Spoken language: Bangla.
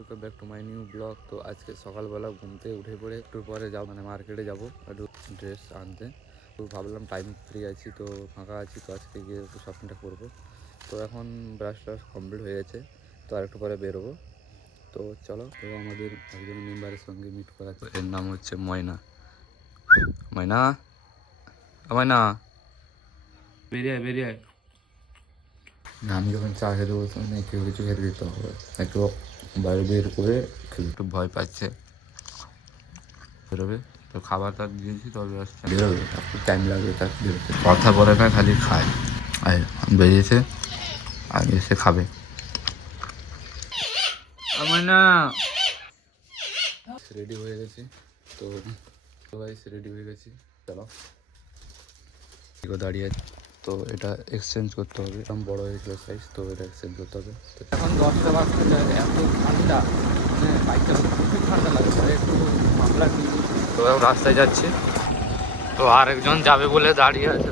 Welcome back to my new blog. তো আজকে সকালবেলা ঘুম থেকে উঠে পড়ে একটু পরে যাবো মানে মার্কেটে যাবো একটু ড্রেস আনতে। তো ভাবলাম টাইম ফ্রি আছি তো ফাঁকা আছি, তো আজকে গিয়ে একটু শপিংটা করবো। তো এখন ব্রাশ ট্রাশ কমপ্লিট হয়ে গেছে, তো আর একটু পরে বেরোবো। তো চলো, তো আমাদের একজন মেম্বারের সঙ্গে মিট করা, তো এর নাম হচ্ছে ময়না। ময়না, ময়না বেরিয়ে বেরিয়ে। আমি যখন চা খেতে বলতাম না, কেউ কিছু খেতে দিতে হবে, একটু বাইরে বের করে খেলে একটু ভয় পাচ্ছে বেরোবে। তো খাবার তার দিয়েছি, তবে আসছে বেরোবে, একটু টাইম লাগবে তার বেরোতে। কথা বলে না, খালি খায়। আর বেরিয়েছে আর এসে খাবে। আমার না রেডি হয়ে গেছি, তো রেডি হয়ে গেছি। চলো দাঁড়িয়ে আছে, তো এটা এক্সচেঞ্জ করতে হবে। একদম বড় হয়েছিল সাইজ, তো এটা এক্সচেঞ্জ করতে হবে। এখন 10টা বাজতে যায়, এত ঠান্ডা, মানে বাইকটা খুবই ঠান্ডা লাগে, একটু মামলা নিয়ে। তো রাস্তায় যাচ্ছি, তো আরেকজন যাবে বলে দাঁড়িয়ে আছে।